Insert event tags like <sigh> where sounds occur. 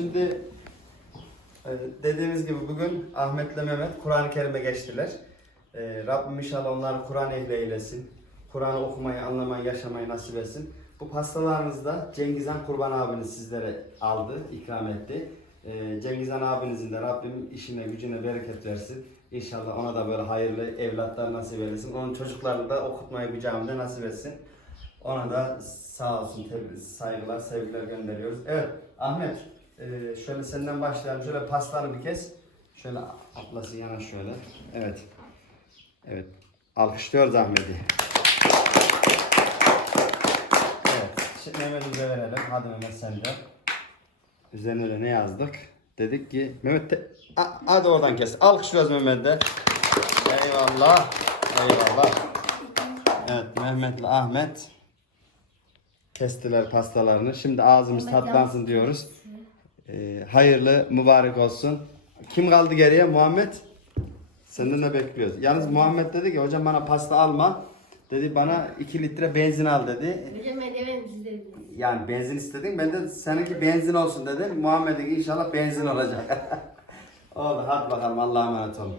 şimdi e, dediğimiz gibi bugün Ahmet'le Mehmet Kur'an-ı Kerim'e geçtiler. E, Rabbim inşallah onları Kur'an ehli eylesin. Kur'an'ı okumayı, anlamayı, yaşamayı nasip etsin. Bu pastalarınızda Cengizhan Kurban abiniz sizlere aldı, ikram etti. E, Cengizhan abinizin de Rabbim işine gücüne bereket versin. İnşallah ona da böyle hayırlı evlatlar nasip eylesin. Onun çocuklarını da okutmayı bir camide nasip etsin. Ona da sağ olsun saygılar, sevgiler gönderiyoruz. Evet Ahmet, e, şöyle senden başlayalım. Şöyle pastanı bir kes. Şöyle ablası yana şöyle. Evet. Evet. Alkışlıyoruz Ahmet'i. Evet. Şimdi Mehmet'imize verelim. Hadi Mehmet sen de. Üzerine de ne yazdık? Dedik ki Mehmet de... A- hadi oradan kes. Alkışlıyoruz Mehmet'i de. Eyvallah. Eyvallah. Evet Mehmet'le Ahmet kestiler pastalarını. Şimdi ağzımız tatlansın diyoruz. Ee, hayırlı, mübarek olsun. Kim kaldı geriye? Muhammed. Senden de bekliyoruz. Yalnız Muhammed dedi ki hocam bana pasta alma. Dedi bana 2 litre benzin al dedi. Hocam ben de siz de Yani benzin istedin. Ben de seninki benzin olsun dedim. Muhammed'in inşallah benzin olacak. <laughs> Oldu. Hadi bakalım. Allah'a emanet olun.